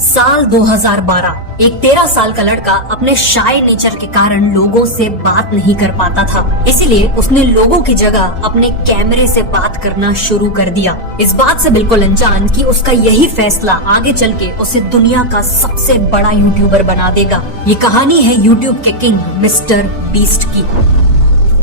साल 2012 एक 13 साल का लड़का अपने शाय नेचर के कारण लोगों से बात नहीं कर पाता था। इसीलिए उसने लोगों की जगह अपने कैमरे से बात करना शुरू कर दिया, इस बात से बिल्कुल अनजान कि उसका यही फैसला आगे चल के उसे दुनिया का सबसे बड़ा यूट्यूबर बना देगा। ये कहानी है यूट्यूब के किंग मिस्टर बीस्ट की।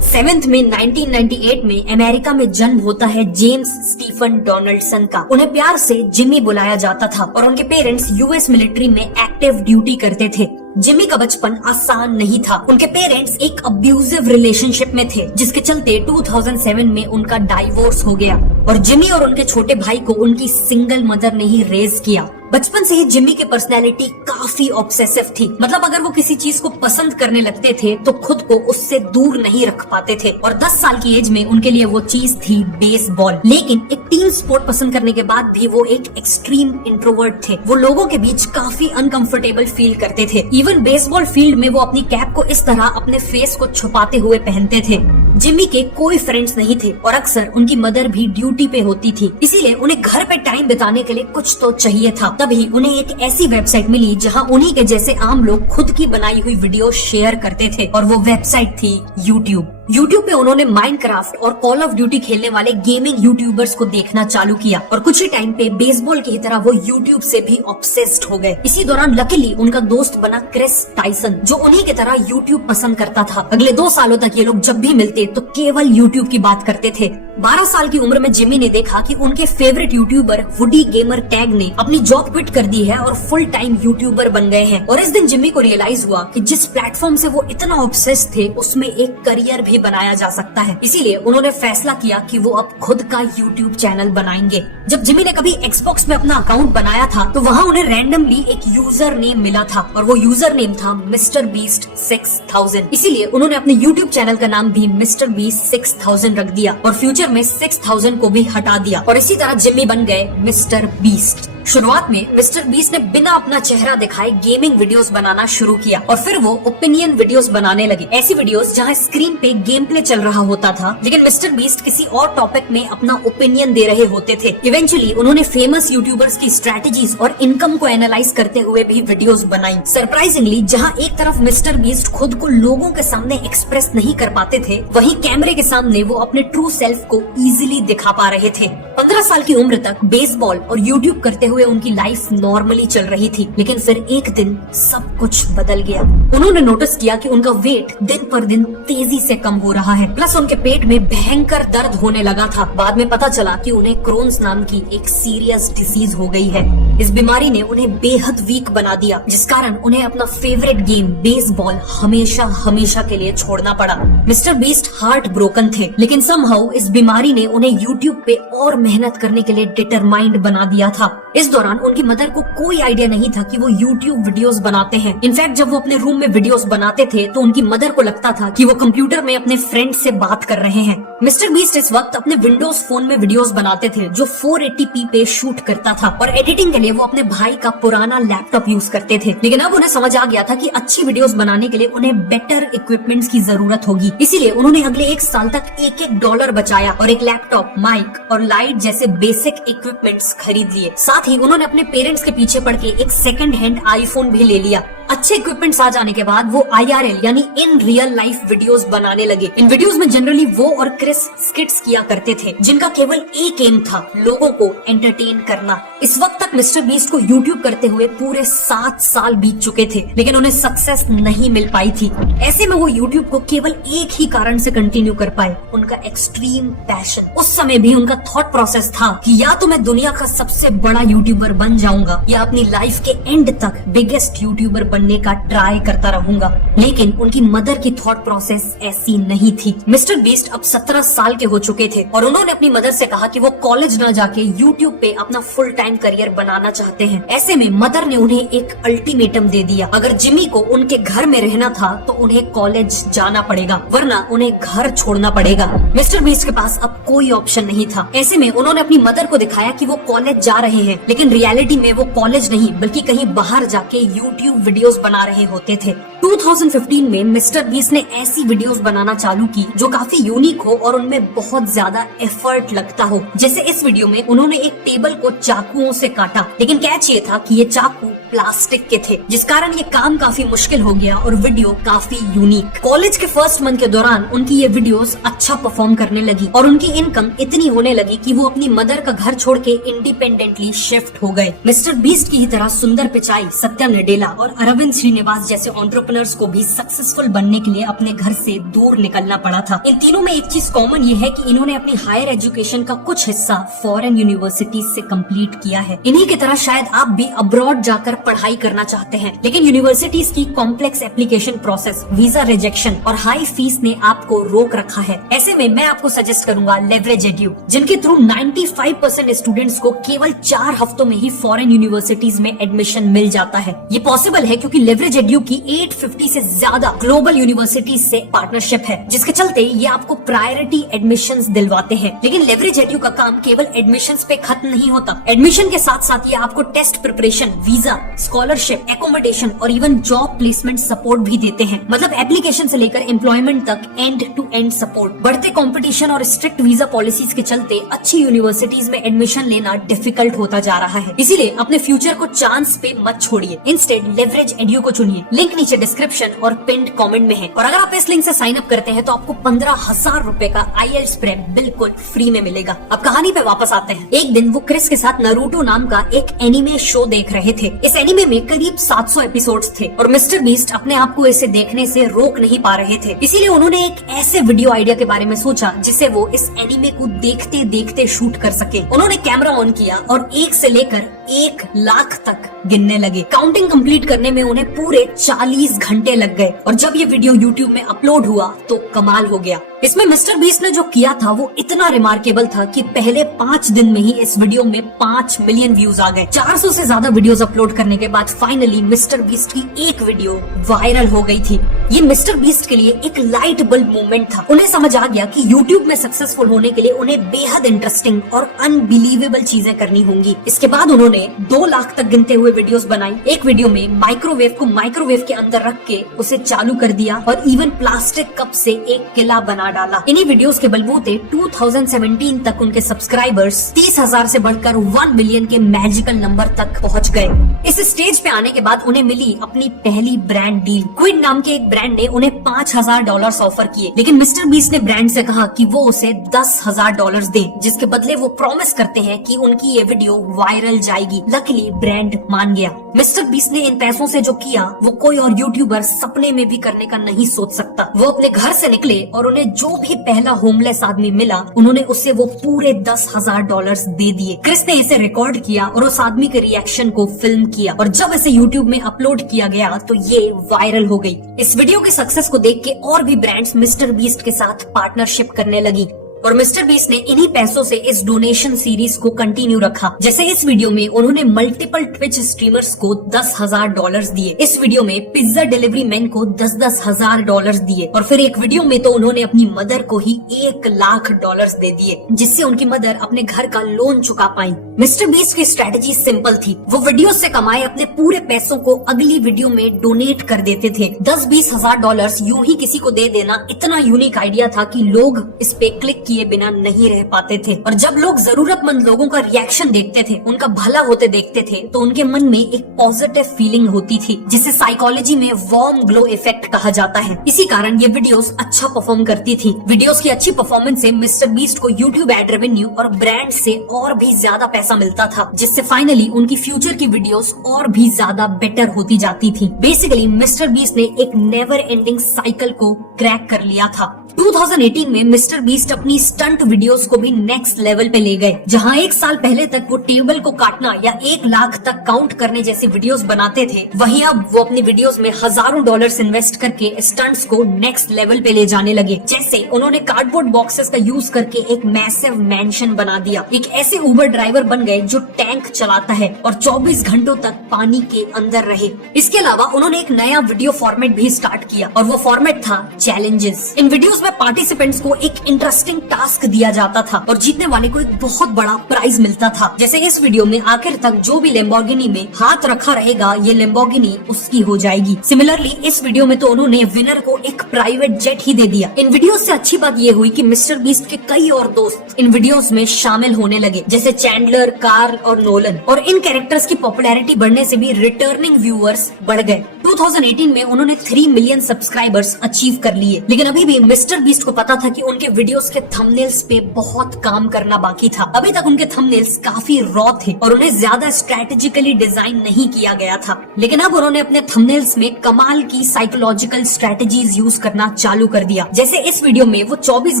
7 मई 1998 में अमेरिका में जन्म होता है जेम्स स्टीफन डोनाल्डसन का। उन्हें प्यार से जिमी बुलाया जाता था और उनके पेरेंट्स यूएस मिलिट्री में एक्टिव ड्यूटी करते थे। जिमी का बचपन आसान नहीं था। उनके पेरेंट्स एक अब्यूजिव रिलेशनशिप में थे, जिसके चलते 2007 में उनका डाइवोर्स हो गया और जिमी और उनके छोटे भाई को उनकी सिंगल मदर ने ही रेज किया। बचपन से ही जिमी की पर्सनैलिटी काफी ऑब्सेसिव थी। मतलब अगर वो किसी चीज को पसंद करने लगते थे तो खुद को उससे दूर नहीं रख पाते थे और 10 साल की एज में उनके लिए वो चीज थी बेसबॉल। लेकिन एक टीम स्पोर्ट पसंद करने के बाद भी वो एक एक्सट्रीम इंट्रोवर्ट थे। वो लोगों के बीच काफी अनकंफर्टेबल फील करते थे। इवन बेसबॉल फील्ड में वो अपनी कैप को इस तरह अपने फेस को छुपाते हुए पहनते थे। जिमी के कोई फ्रेंड्स नहीं थे और अक्सर उनकी मदर भी ड्यूटी पे होती थी, इसीलिए उन्हें घर पे टाइम बिताने के लिए कुछ तो चाहिए था। तभी उन्हें एक ऐसी वेबसाइट मिली जहां उन्हीं के जैसे आम लोग खुद की बनाई हुई वीडियो शेयर करते थे और वो वेबसाइट थी यूट्यूब। यूट्यूब पे उन्होंने माइनक्राफ्ट और कॉल ऑफ ड्यूटी खेलने वाले गेमिंग यूट्यूबर्स को देखना चालू किया और कुछ ही टाइम पे बेसबॉल की तरह वो यूट्यूब से भी ऑब्सेस्ड हो गए। इसी दौरान लकीली उनका दोस्त बना क्रिस टाइसन, जो उन्हीं की तरह यूट्यूब पसंद करता था। अगले 2 सालों तक ये लोग जब भी मिलते तो केवल यूट्यूब की बात करते थे। 12 साल की उम्र में जिमी ने देखा कि उनके favourite YouTuber woody gamer tag ने अपनी जॉब क्विट कर दी है और फुल टाइम यूट्यूबर बन गए हैं। और इस दिन जिमी को रियलाइज हुआ कि जिस प्लेटफॉर्म से वो इतना ऑब्सेस्ड थे उसमें एक करियर भी बनाया जा सकता है। इसीलिए उन्होंने फैसला किया कि वो अब खुद का यूट्यूब चैनल बनाएंगे। जब जिमी ने कभी एक्सबॉक्स में अपना अकाउंट बनाया था तो वहाँ उन्हें रैंडमली एक यूजर नेम मिला था और वो यूजर नेम था मिस्टर बीस्ट 6000। इसीलिए उन्होंने अपने यूट्यूब चैनल का नाम भी मिस्टर बीस्ट 6000 रख दिया और फ्यूचर में 6000 को भी हटा दिया और इसी तरह जिमी बन गए मिस्टर बीस्ट। शुरुआत में मिस्टर बीस्ट ने बिना अपना चेहरा दिखाए गेमिंग वीडियोस बनाना शुरू किया और फिर वो ओपिनियन वीडियोस बनाने लगे। ऐसी वीडियोस जहां स्क्रीन पे गेम प्ले चल रहा होता था लेकिन मिस्टर बीस्ट किसी और टॉपिक में अपना ओपिनियन दे रहे होते थे। इवेंचुअली उन्होंने फेमस यूट्यूबर्स की स्ट्रेटेजीज और इनकम को एनालाइज करते हुए भी वीडियोस बनाई। सरप्राइजिंगली जहां एक तरफ मिस्टर बीस्ट खुद को लोगों के सामने एक्सप्रेस नहीं कर पाते थे, वहीं कैमरे के सामने वो अपने ट्रू सेल्फ को इजीली दिखा पा रहे थे। 15 साल की उम्र तक बेसबॉल और यूट्यूब करते हुए उनकी लाइफ नॉर्मली चल रही थी, लेकिन फिर एक दिन सब कुछ बदल गया। उन्होंने नोटिस किया कि उनका वेट दिन पर दिन तेजी से कम हो रहा है, प्लस उनके पेट में भयंकर दर्द होने लगा था। बाद में पता चला कि उन्हें क्रोन्स नाम की एक सीरियस डिसीज हो गई है। इस बीमारी ने उन्हें बेहद वीक बना दिया, जिस कारण उन्हें अपना फेवरेट गेम बेसबॉल हमेशा हमेशा के लिए छोड़ना पड़ा। मिस्टर बीस्ट हार्ट ब्रोकन थे, लेकिन समहाउ इस बीमारी ने उन्हें यूट्यूब पे और मेहनत करने के लिए डिटरमाइंड बना दिया था। इस दौरान उनकी मदर को कोई आइडिया नहीं था कि वो यूट्यूब वीडियोस बनाते हैं। इनफैक्ट जब वो अपने रूम में वीडियोस बनाते थे तो उनकी मदर को लगता था कि वो कंप्यूटर में अपने फ्रेंड से बात कर रहे हैं। मिस्टर बीस्ट इस वक्त अपने विंडोज फोन में वीडियोस बनाते थे जो 480p पे शूट करता था और एडिटिंग के लिए वो अपने भाई का पुराना लैपटॉप यूज करते थे। लेकिन अब उन्हें समझ आ गया था कि अच्छी वीडियोस बनाने के लिए उन्हें बेटर इक्विपमेंट्स की जरूरत होगी। इसीलिए उन्होंने अगले 1 साल तक $1 $1 बचाया और एक लैपटॉप, माइक और लाइट जैसे बेसिक इक्विपमेंट्स खरीद लिए। साथ ही उन्होंने अपने पेरेंट्स के पीछे पड़ के एक सेकंड हैंड आईफोन भी ले लिया। अच्छे इक्विपमेंट्स आ जाने के बाद वो IRL यानी इन रियल लाइफ वीडियोस बनाने लगे। इन वीडियोस में जनरली वो और क्रिस स्किट्स किया करते थे, जिनका केवल एक एम था, लोगों को एंटरटेन करना। इस वक्त तक मिस्टर बीस्ट को यूट्यूब करते हुए पूरे 7 साल बीत चुके थे, लेकिन उन्हें सक्सेस नहीं मिल पाई थी। ऐसे में वो यूट्यूब को केवल एक ही कारण से कंटिन्यू कर पाए, उनका एक्सट्रीम पैशन। उस समय भी उनका थॉट प्रोसेस था कि या तो मैं दुनिया का सबसे बड़ा यूट्यूबर बन जाऊंगा या अपनी लाइफ के एंड तक बिगेस्ट यूट्यूबर बनने का ट्राई करता रहूंगा। लेकिन उनकी मदर की थॉट प्रोसेस ऐसी नहीं थी। मिस्टर बीस्ट अब 17 साल के हो चुके थे और उन्होंने अपनी मदर से कहा कि वो कॉलेज न जाके यूट्यूब पे अपना फुल टाइम करियर बनाना चाहते हैं। ऐसे में मदर ने उन्हें एक अल्टीमेटम दे दिया, अगर जिमी को उनके घर में रहना था तो उन्हें कॉलेज जाना पड़ेगा, वरना उन्हें घर छोड़ना पड़ेगा। मिस्टर बीस्ट के पास अब कोई ऑप्शन नहीं था। ऐसे में उन्होंने अपनी मदर को दिखाया कि वो कॉलेज जा रहे हैं, लेकिन रियलिटी में वो कॉलेज नहीं बल्कि कहीं बाहर जाके यूट्यूब वीडियोस बना रहे होते थे। 2015 में मिस्टर बीस्ट ने ऐसी वीडियोस बनाना चालू की जो काफी यूनिक हो और उनमें बहुत ज्यादा एफर्ट लगता हो। जैसे इस वीडियो में उन्होंने एक टेबल को चाकुओं से काटा, लेकिन कैच ये था कि ये चाकू प्लास्टिक के थे, जिस कारण ये काम काफी मुश्किल हो गया और वीडियो काफी यूनिक। कॉलेज के फर्स्ट मंथ के दौरान उनकी ये वीडियोस अच्छा परफॉर्म करने लगी और उनकी इनकम इतनी होने लगी कि वो अपनी मदर का घर छोड़ के इंडिपेंडेंटली शिफ्ट हो गए। मिस्टर बीस्ट की ही तरह सुंदर पिचाई, सत्यम नडेला और अरविंद श्रीनिवास जैसे एंटरप्रेन्योर्स को भी सक्सेसफुल बनने के लिए अपने घर से दूर निकलना पड़ा था। इन तीनों में एक चीज कॉमन ये है कि इन्होंने अपनी हायर एजुकेशन का कुछ हिस्सा फॉरेन यूनिवर्सिटीज से कंप्लीट किया है। इन्हीं की तरह शायद आप भी अब्रॉड जाकर पढ़ाई करना चाहते हैं, लेकिन यूनिवर्सिटीज की complex application process, visa rejection और हाई फीस ने आपको रोक रखा है। ऐसे में मैं आपको सजेस्ट करूंगा लेवरेज एड्यू, जिनके थ्रू 95% स्टूडेंट्स को केवल 4 हफ्तों में ही फॉरेन यूनिवर्सिटीज में एडमिशन मिल जाता है। ये पॉसिबल है क्योंकि लेवरेज एड्यू की 850 से ज्यादा ग्लोबल यूनिवर्सिटीज से पार्टनरशिप है, जिसके चलते ये आपको प्रायोरिटी एडमिशंस दिलवाते हैं। लेकिन लेवरेज एड्यू का काम केवल एडमिशंस पे खत्म नहीं होता। एडमिशन के साथ साथ ये आपको test preparation, visa, scholarship, accommodation और इवन जॉब प्लेसमेंट सपोर्ट भी देते हैं। मतलब एप्लीकेशन से लेकर एम्प्लॉयमेंट तक एंड टू एंड सपोर्ट। बढ़ते कंपटीशन और स्ट्रिक्ट वीजा पॉलिसीज के चलते अच्छी यूनिवर्सिटीज में एडमिशन लेना डिफिकल्ट होता जा रहा है। इसीलिए अपने फ्यूचर को चांस पे मत छोड़िए, इंस्टेड लेवरेज एड्यू को चुनिए। लिंक नीचे डिस्क्रिप्शन और पिन्ड कमेंट में है। और अगर आप इस लिंक से साइन अप करते हैं तो आपको 15,000 रुपए का IELTS प्रेप बिल्कुल फ्री में मिलेगा। अब कहानी पे वापस आते हैं। एक दिन वो क्रिस के साथ नारुतो नाम का एक एनिमे शो देख रहे थे। इस एनिमे में करीब 700 एपिसोड्स थे और मिस्टर बीस्ट अपने आप को इसे देखने से रोक नहीं पा रहे थे। इसीलिए उन्होंने एक ऐसे वीडियो आइडिया के बारे में सोचा जिसे वो इस एनिमे को देखते देखते शूट कर सके। उन्होंने कैमरा ऑन किया और 1 से लेकर 1 लाख तक गिनने लगे। काउंटिंग कंप्लीट करने में उन्हें पूरे 40 घंटे लग गए और जब ये वीडियो यूट्यूब में अपलोड हुआ तो कमाल हो गया। इसमें मिस्टर बीस्ट ने जो किया था वो इतना रिमार्केबल था कि पहले 5 दिन में ही इस वीडियो में 5 मिलियन व्यूज आ गए। 400 से ज्यादा वीडियोस अपलोड करने के बाद फाइनली मिस्टर बीस्ट की एक वीडियो वायरल हो गई थी। ये मिस्टर बीस्ट के लिए एक लाइट बल्ब मोमेंट था। उन्हें समझ आ गया कि यूट्यूब में सक्सेसफुल होने के लिए उन्हें बेहद इंटरेस्टिंग और अनबिलीवेबल चीजें करनी होंगी। इसके बाद उन्होंने 2 लाख तक गिनते हुए वीडियोस बनाई। एक वीडियो में माइक्रोवेव को माइक्रोवेव के अंदर रख के उसे चालू कर दिया और इवन प्लास्टिक कप से एक किला बना डाला। इन्हीं वीडियोस के बलबूते 2017 तक उनके सब्सक्राइबर्स 30,000 से बढ़कर 1 मिलियन के मैजिकल नंबर तक पहुंच गए। इस स्टेज पे आने के बाद उन्हें मिली अपनी पहली ब्रांड डील। क्विड नाम के एक ब्रांड ने उन्हें $5,000 ऑफर किए, लेकिन मिस्टर बीस्ट ने ब्रांड से कहा कि वो उसे $10,000 दे, जिसके बदले वो प्रॉमिस करते हैं कि उनकी ये वीडियो वायरल जाएगी। लकीली ब्रांड मान गया। मिस्टर बीस्ट ने इन पैसों से जो किया वो कोई और यूट्यूबर सपने में भी करने का नहीं सोच सकता। वो अपने घर से निकले और उन्हें जो भी पहला होमलेस आदमी मिला उन्होंने उससे वो पूरे $10,000 दे दिए। क्रिस ने इसे रिकॉर्ड किया और उस आदमी के रिएक्शन को फिल्म किया और जब इसे यूट्यूब में अपलोड किया गया तो ये वायरल हो गई। इस वीडियो के सक्सेस को देख के और भी ब्रांड्स मिस्टर बीस्ट के साथ पार्टनरशिप करने लगी और मिस्टर बीस्ट ने इन्हीं पैसों से इस डोनेशन सीरीज को कंटिन्यू रखा। जैसे इस वीडियो में उन्होंने मल्टीपल ट्विच स्ट्रीमर्स को $10,000 दिए। इस वीडियो में पिज्जा डिलीवरी मैन को $10,000 दिए और फिर एक वीडियो में तो उन्होंने अपनी मदर को ही $1 लाख दे दिए, जिससे उनकी मदर अपने घर का लोन चुका पाई। मिस्टर बीस्ट की स्ट्रेटेजी सिंपल थी। वो वीडियो से कमाए अपने पूरे पैसों को अगली वीडियो में डोनेट कर देते थे। 10-20 हजार $10,000 यूं ही किसी को दे देना इतना यूनिक आइडिया था कि लोग इस पे क्लिक किए बिना नहीं रह पाते थे। और जब लोग जरूरतमंद लोगों का रिएक्शन देखते थे, उनका भला होते देखते थे, तो उनके मन में एक पॉजिटिव फीलिंग होती थी, जिसे साइकोलॉजी में वार्म ग्लो इफेक्ट कहा जाता है। इसी कारण ये वीडियोस अच्छा परफॉर्म करती थी। वीडियोस की अच्छी परफॉर्मेंस से मिस्टर बीस्ट को यूट्यूब एड रेवेन्यू और ब्रांड से और भी ज्यादा पैसा मिलता था, जिससे फाइनली उनकी फ्यूचर की वीडियोस और भी ज्यादा बेटर होती जाती थी। बेसिकली मिस्टर बीस्ट ने एक नेवर एंडिंग साइकिल को क्रैक कर लिया था। 2018 में मिस्टर बीस्ट अपनी स्टंट वीडियोस को भी नेक्स्ट लेवल पे ले गए। जहां 1 साल पहले तक वो टेबल को काटना या 1 लाख तक काउंट करने जैसी वीडियोस बनाते थे, वहीं अब वो अपनी वीडियोस में हजारों $1,000 इन्वेस्ट करके स्टंट्स को नेक्स्ट लेवल पे ले जाने लगे। जैसे उन्होंने कार्डबोर्ड बॉक्सेस का यूज करके एक मैसिव मैंशन बना दिया। एक ऐसे उबर ड्राइवर बन गए जो टैंक चलाता है और 24 घंटों तक पानी के अंदर रहे। इसके अलावा उन्होंने एक नया वीडियो फॉर्मेट भी स्टार्ट किया और वो फॉर्मेट था चैलेंजेस। इन वीडियोस में पार्टिसिपेंट्स को एक इंटरेस्टिंग टास्क दिया जाता था और जीतने वाले को एक बहुत बड़ा प्राइज मिलता था। जैसे इस वीडियो में आखिर तक जो भी लैम्बोर्गिनी में हाथ रखा रहेगा ये लैम्बोर्गिनी उसकी हो जाएगी। सिमिलरली इस वीडियो में तो उन्होंने विनर को एक प्राइवेट जेट ही दे दिया। इन वीडियो से अच्छी बात ये हुई कि मिस्टर बीस्ट के कई और दोस्त इन वीडियोस में शामिल होने लगे, जैसे चैंडलर, कार्ल और नोलन, और इन कैरेक्टर्स की पॉपुलैरिटी बढ़ने से भी रिटर्निंग व्यूअर्स बढ़ गए। 2018 में उन्होंने 3 मिलियन सब्सक्राइबर्स अचीव कर लिए, लेकिन अभी भी मिस्टर बीस्ट को पता था कि उनके वीडियोस के थंबनेल्स पे बहुत काम करना बाकी था। अभी तक उनके थंबनेल्स काफी रॉ थे और उन्हें ज्यादा स्ट्रेटेजिकली डिजाइन नहीं किया गया था, लेकिन अब उन्होंने अपने थंबनेल्स में कमाल की साइकोलॉजिकल स्ट्रेटेजीज यूज करना चालू कर दिया। जैसे इस वीडियो में वो 24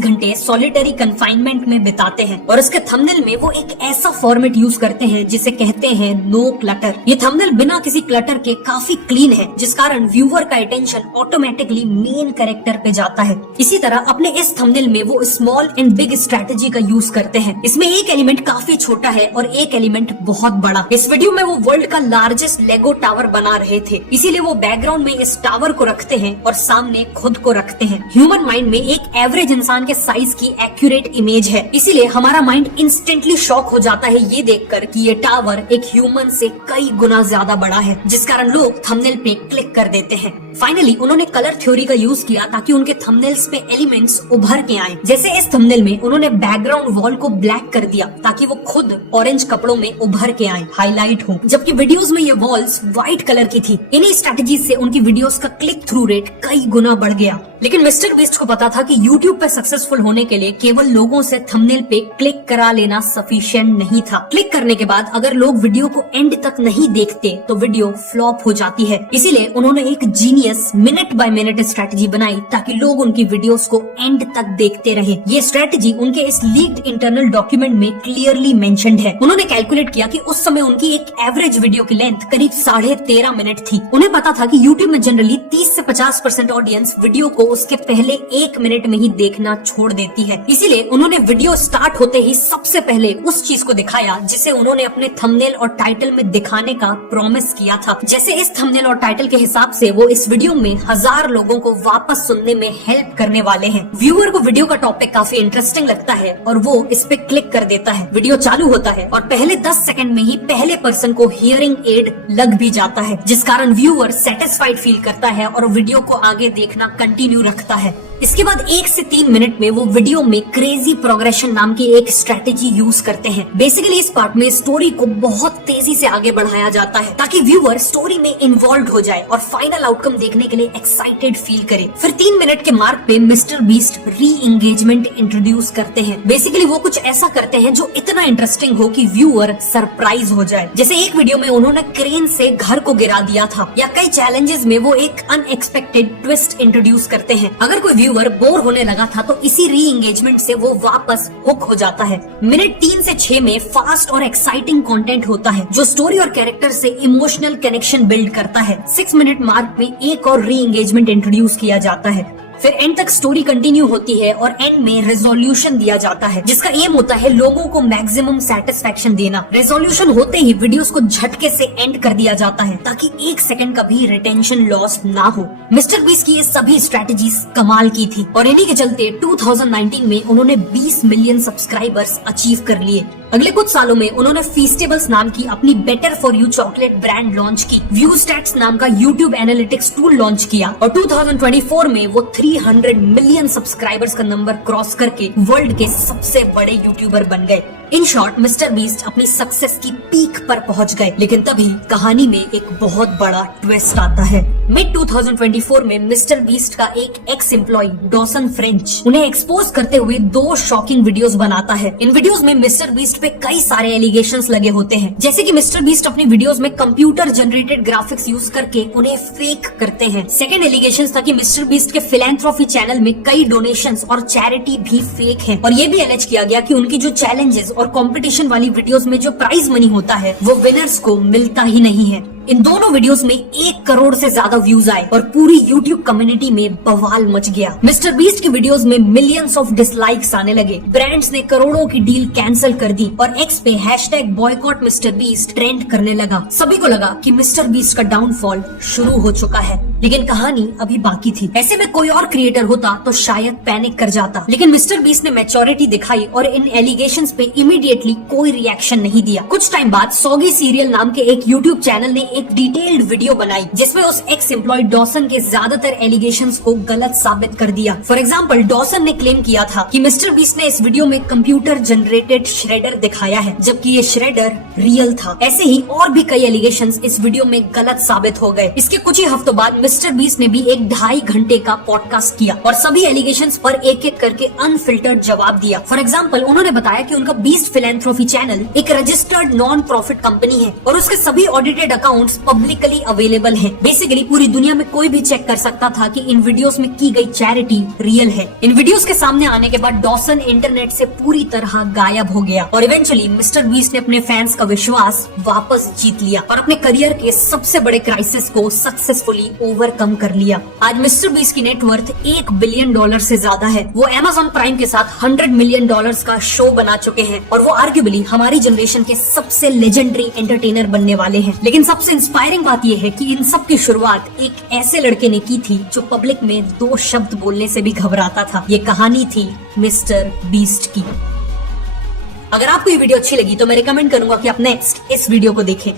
घंटे सॉलिटरी कन्फाइनमेंट में बिताते हैं और इसके थंबनेल में वो एक ऐसा फॉर्मेट यूज करते हैं जिसे कहते हैं नो क्लटर। ये थंबनेल बिना किसी क्लटर के काफी क्लीन है, जिस कारण व्यूअर का अटेंशन ऑटोमेटिकली मेन कैरेक्टर पे जाता है। इसी तरह अपने इस थंबनेल में वो स्मॉल एंड बिग स्ट्रेटेजी का यूज करते हैं। इसमें एक एलिमेंट काफी छोटा है और एक एलिमेंट बहुत बड़ा। इस वीडियो में वो वर्ल्ड का लार्जेस्ट लेगो टावर बना रहे थे, इसीलिए वो बैकग्राउंड में इस टावर को रखते हैं और सामने खुद को रखते हैं। ह्यूमन माइंड में एक एवरेज इंसान के साइज की एक्यूरेट इमेज है, इसीलिए हमारा माइंड इंस्टेंटली शॉक हो जाता है ये देखकर कि ये टावर एक ह्यूमन से कई गुना ज्यादा बड़ा है, जिस कारण लोग थंबनेल पे क्लिक कर देते हैं। फाइनली उन्होंने कलर थ्योरी का यूज किया ताकि उनके थंबनेल्स पे एलिमेंट्स उभर के आए। जैसे इस थंबनेल में उन्होंने बैकग्राउंड वॉल को ब्लैक कर दिया ताकि वो खुद ऑरेंज कपड़ों में उभर के आए, हाईलाइट हो, जबकि वीडियोस में ये वॉल्स व्हाइट कलर की थी। इन्हीं स्ट्रेटजी से उनकी वीडियोस का क्लिक थ्रू रेट कई गुना बढ़ गया। लेकिन मिस्टर बीस्ट को पता था कि YouTube पे सक्सेसफुल होने के लिए केवल लोगों से थंबनेल पे क्लिक करा लेना सफिशिएंट नहीं था। क्लिक करने के बाद अगर लोग वीडियो को एंड तक नहीं देखते तो वीडियो फ्लॉप हो जाती है। इसीलिए उन्होंने एक genius minute by minute strategy बनाई ताकि लोग उनकी वीडियोस को एंड तक देखते रहे। ये स्ट्रेटजी उनके इस लीक्ड इंटरनल डॉक्यूमेंट में क्लियरली मेंशन्ड है। उन्होंने कैलकुलेट किया कि उस समय उनकी एक एवरेज वीडियो की लेंथ करीब 13.5 मिनट थी। उन्हें पता था कि YouTube में जनरली 30 से 50% ऑडियंस वीडियो को उसके पहले 1 मिनट में ही देखना छोड़ देती है। इसीलिए उन्होंने वीडियो स्टार्ट होते ही सबसे पहले उस चीज को दिखाया जिसे उन्होंने अपने थंबनेल और टाइटल में दिखाने का प्रॉमिस किया था। जैसे इस थंबनेल और टाइटल के हिसाब से वो इस वीडियो में 1000 लोगों को वापस सुनने में हेल्प करने वाले हैं। व्यूअर को वीडियो का टॉपिक काफी इंटरेस्टिंग लगता है और वो इस पे क्लिक कर देता है। वीडियो चालू होता है और पहले 10 सेकंड में ही पहले पर्सन को हियरिंग एड लग भी जाता है, जिस कारण व्यूअर सेटिस्फाइड फील करता है और वीडियो को आगे देखना कंटिन्यू रखता है। इसके बाद 1 से 3 मिनट में वो वीडियो में क्रेजी प्रोग्रेशन नाम की एक स्ट्रेटेजी यूज करते हैं। बेसिकली इस पार्ट में स्टोरी को बहुत तेजी से आगे बढ़ाया जाता है ताकि व्यूअर स्टोरी में इन्वॉल्व हो जाए और फाइनल आउटकम देखने के लिए एक्साइटेड फील करे। फिर 3 मिनट के मार्क पे मिस्टर बीस्ट री एंगेजमेंट इंट्रोड्यूस करते हैं। बेसिकली वो कुछ ऐसा करते हैं जो इतना इंटरेस्टिंग हो कि व्यूअर सरप्राइज हो जाए। जैसे एक वीडियो में उन्होंने क्रेन से घर को गिरा दिया था, या कई चैलेंजेस में वो एक अनएक्सपेक्टेड ट्विस्ट इंट्रोड्यूस करते हैं। अगर कोई व्यूअर बोर होने लगा था तो इसी री एंगेजमेंट से वो वापस हुक हो जाता है। मिनट 3 से 6 में फास्ट और एक्साइटिंग कंटेंट होता है जो स्टोरी और कैरेक्टर से इमोशनल कनेक्शन बिल्ड करता है। 6 मिनट मार्क में एक और री एंगेजमेंट इंट्रोड्यूस किया जाता है। फिर एंड तक स्टोरी कंटिन्यू होती है और एंड में रेजोल्यूशन दिया जाता है, जिसका एम होता है लोगों को मैक्सिमम सेटिस्फेक्शन देना। रेजोल्यूशन होते ही वीडियोस को झटके से एंड कर दिया जाता है ताकि 1 सेकंड का भी रिटेंशन लॉस ना हो। मिस्टर बीस्ट की ये सभी स्ट्रेटजीज कमाल की थी और इन्हीं के चलते 2019 में उन्होंने 20 मिलियन सब्सक्राइबर्स अचीव कर लिए। अगले कुछ सालों में उन्होंने फीस्टेबल्स नाम की अपनी better for you chocolate brand launch की, व्यू स्टैट्स नाम का यूट्यूब एनालिटिक्स टूल लॉन्च किया और 2024 में वो 300 मिलियन सब्सक्राइबर्स का नंबर क्रॉस करके वर्ल्ड के सबसे बड़े यूट्यूबर बन गए। इन शॉर्ट मिस्टर बीस्ट अपनी सक्सेस की पीक पर पहुंच गए, लेकिन तभी कहानी में एक बहुत बड़ा ट्विस्ट आता है। मिड 2024 में मिस्टर बीस्ट का एक एक्स एम्प्लॉय डॉसन फ्रेंच उन्हें एक्सपोज करते हुए 2 शॉकिंग वीडियोस बनाता है। इन वीडियोस में मिस्टर बीस्ट पे कई सारे एलिगेशंस लगे होते हैं, जैसे कि मिस्टर बीस्ट अपनी वीडियोस में कंप्यूटर जनरेटेड ग्राफिक्स यूज करके उन्हें फेक करते हैं। सेकंड एलिगेशंस था कि मिस्टर बीस्ट के फिलैंथ्रोफी चैनल में कई डोनेशंस और चैरिटी भी फेक हैं और ये भी एलिज किया गया कि उनकी जो चैलेंजेस और कंपटीशन वाली वीडियोस में जो प्राइज मनी होता है वो विनर्स को मिलता ही नहीं है। इन दोनों वीडियोस में 1 करोड़ से ज्यादा व्यूज आए और पूरी यूट्यूब कम्युनिटी में बवाल मच गया। मिस्टर बीस्ट की वीडियोस में मिलियंस ऑफ डिसलाइक्स आने लगे, ब्रांड्स ने करोड़ों की डील कैंसिल कर दी और एक्स पे #बॉयकॉट मिस्टर बीस्ट ट्रेंड करने लगा। सभी को लगा कि मिस्टर बीस्ट का डाउनफॉल शुरू हो चुका है, लेकिन कहानी अभी बाकी थी। ऐसे में कोई और क्रिएटर होता तो शायद पैनिक कर जाता, लेकिन मिस्टर बीस्ट ने मैच्योरिटी दिखाई और इन एलिगेशंस पे इमीडिएटली कोई रिएक्शन नहीं दिया। कुछ टाइम बाद सॉगी सीरियल नाम के एक यूट्यूब चैनल ने एक डिटेल्ड वीडियो बनाई जिसमें उस एक्स एम्प्लॉय डॉसन के ज्यादातर एलिगेशंस को गलत साबित कर दिया। फॉर एग्जाम्पल, डॉसन ने क्लेम किया था कि मिस्टर बीस्ट ने इस वीडियो में कंप्यूटर जनरेटेड श्रेडर दिखाया है, जबकि ये श्रेडर रियल था। ऐसे ही और भी कई एलिगेशंस इस वीडियो में गलत साबित हो गए। इसके कुछ ही हफ्तों बाद मिस्टर बीस्ट ने भी एक 2.5 घंटे का पॉडकास्ट किया और सभी एलिगेशंस पर एक एक करके अनफिल्टर्ड जवाब दिया। फॉर एग्जाम्पल, उन्होंने बताया कि उनका बीस्ट फिलैंथ्रोफी चैनल एक रजिस्टर्ड नॉन प्रॉफिट कंपनी है और उसके सभी ऑडिटेड अकाउंट्स पब्लिकली अवेलेबल हैं। बेसिकली पूरी दुनिया में कोई भी चेक कर सकता था कि इन वीडियोस में की गई चैरिटी रियल है। इन वीडियोस के सामने आने के बाद डॉसन इंटरनेट से पूरी तरह गायब हो गया और इवेंचुअली मिस्टर बीस्ट ने अपने फैंस का विश्वास वापस जीत लिया और अपने करियर के सबसे बड़े क्राइसिस को सक्सेसफुली ओवरकम कर लिया। आज मिस्टर बीस्ट की नेटवर्थ $1 बिलियन से ज्यादा है। वो Amazon प्राइम के साथ $100 मिलियन का शो बना चुके हैं और वो आर्ग्युबली हमारी जनरेशन के सबसे लेजेंडरी एंटरटेनर बनने वाले हैं। लेकिन सबसे इंस्पायरिंग बात यह है कि इन सब की शुरुआत एक ऐसे लड़के ने की थी जो पब्लिक में 2 शब्द बोलने से भी घबराता था। ये कहानी थी मिस्टर बीस्ट की। अगर आपको ये वीडियो अच्छी लगी तो मैं रिकमेंड करूंगा कि आप नेक्स्ट इस वीडियो को देखें।